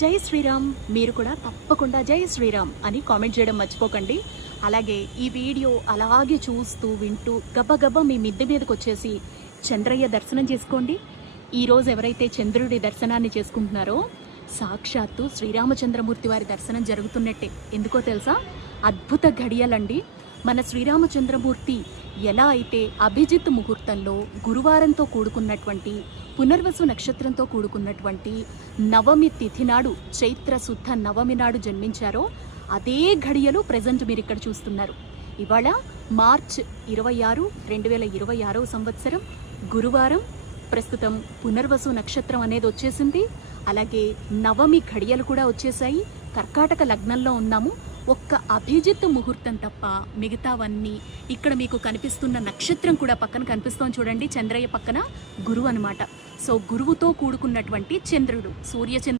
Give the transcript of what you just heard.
జై శ్రీరామ్. మీరు కూడా తప్పకుండా జై శ్రీరామ్ అని కామెంట్ చేయడం మర్చిపోకండి. అలాగే ఈ వీడియో అలాగే చూస్తూ వింటూ గబగబా మీ మిద్దె మీదకి వచ్చేసి చంద్రయ్య దర్శనం చేసుకోండి. ఈరోజు ఎవరైతే చంద్రుడి దర్శనాన్ని చేసుకుంటున్నారో సాక్షాత్తు శ్రీరామచంద్రమూర్తి వారి దర్శనం జరుగుతున్నట్టే. ఎందుకో తెలుసా? అద్భుత ఘడియలండి. మన శ్రీరామచంద్రమూర్తి ఎలా అయితే అభిజిత్ ముహూర్తంలో గురువారంతో కూడుకున్నటువంటి పునర్వసు నక్షత్రంతో కూడుకున్నటువంటి నవమి తిథి నాడు చైత్ర శుద్ధ నవమి నాడు జన్మించారో అదే ఘడియలు ప్రజెంట్ మీరు ఇక్కడ చూస్తున్నారు. ఇవాళ మార్చ్ 26, 2026 సంవత్సరం గురువారం. ప్రస్తుతం పునర్వసు నక్షత్రం అనేది వచ్చేసింది. అలాగే నవమి ఘడియలు కూడా వచ్చేసాయి. కర్కాటక లగ్నంలో ఉన్నాము. ఒక్క అభిజిత్ ముహూర్తం తప్ప మిగతావన్నీ ఇక్కడ మీకు కనిపిస్తున్న నక్షత్రం కూడా పక్కన కనిపిస్తోంది చూడండి. చంద్రయ్య పక్కన గురువు అనమాట. సో గురువుతో కూడుకున్నటువంటి చంద్రుడు, సూర్యచంద్ర